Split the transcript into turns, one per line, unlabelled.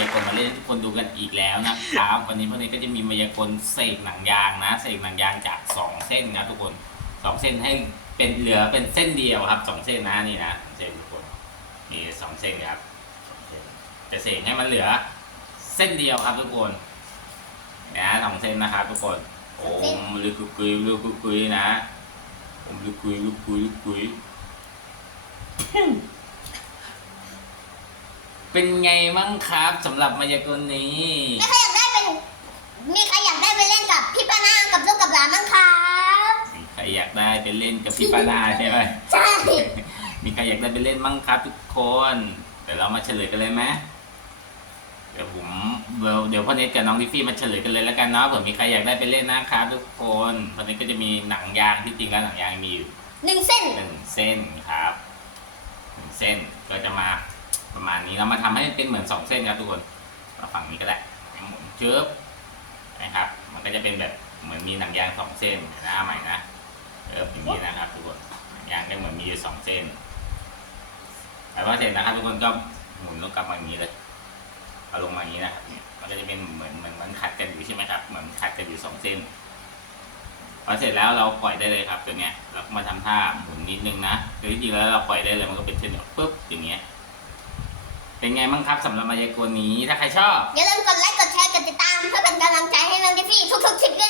เอกผลมาเล่นทุกคนดูกันอีกแล้วนะครับ วันนี้พวกนี้ก็จะมีมายากลเสกหนังยางนะเสกหนังยางจากสองเส้นนะทุกคนสองเส้นให้เป็นเหลือเป็นเส้นเดียวครับสองเส้นนะนี่นะสองเส้นทุกคนมีสองเส้นครับสองเส้นจะเสกให้มันเหลือเส้นเดียวครับทุกคนนะสองเส้นนะครับทุกคนโอมลูกกุยลูกกุยนะโอมลูกกุยลูกกุยลูกกุย เป็นไงบ้างครับสำหรับมายากลนี้
มีใครอยากได้เป็นมีใครอยากได้ไปเล่นกับพี่ป้านากับลูกกับหลานบ้างครับ
มีใครอยากได้ไปเล่นกับพี่ปานาใช่ไหม
ใช่
มีใครอยากได้ไปเล่นบ้างครับทุกคนเดี๋ยวเรามาเฉลยกันเลยไหมเดี๋ยวผมเดี๋ยวเดี๋ยวพ่อเนทกับน้องดิฟฟี่มาเฉลยกันเลยแล้วกันเนาะเผื่อมีใครอยากได้ไปเล่นนะครับทุกคนพ่อเนทก็จะมีหนังยางที่จริงแล้วหนังยางมีอยู่
หนึ่งเส้น
หนึ่งเส้นครับหนึ่งเส้นก็จะมา ประมาณนี้เรามาทำให้เป็นเหมือนสองเส้นครับทุกคนมาฝั่งนี้ก็ได้หมุนเจิบนะครับ มันก็จะเป็นแบบเหมือนมีหนังยางสองเส้นหน้าใหม่นะเอออย่างนี้นะครับทุกคนหนังยางก็เหมือนมีอยู่สองเส้นแต่ว่าเสร็จนะครับทุกคนก็หมุนลงกลับมาอย่างนี้เลยเอาลงมาอย่างนี้นะครับเนี่ยมันก็จะเป็นเหมือนเหมือนมันขัดกันอยู่ใช่ไหมครับเหมือนขัดกันอยู่สองเส้นพอเสร็จแล้วเราปล่อยได้เลยครับตัวเนี้ยเรามาทำท่าหมุนนิดนึงนะคือจริงแล้วเราปล่อยได้เลยมันก็เป็นเส้นแบบปุ๊บ เป็นไงบ้างครับสำหรับมายากลนี้ถ้าใครชอบ
อย่าลืมกดไลค์ กดแชร์ กดติดตามเพื่อเป็นกำลังใจให้น้องดิฟฟี่ทุกๆคลิปด้วย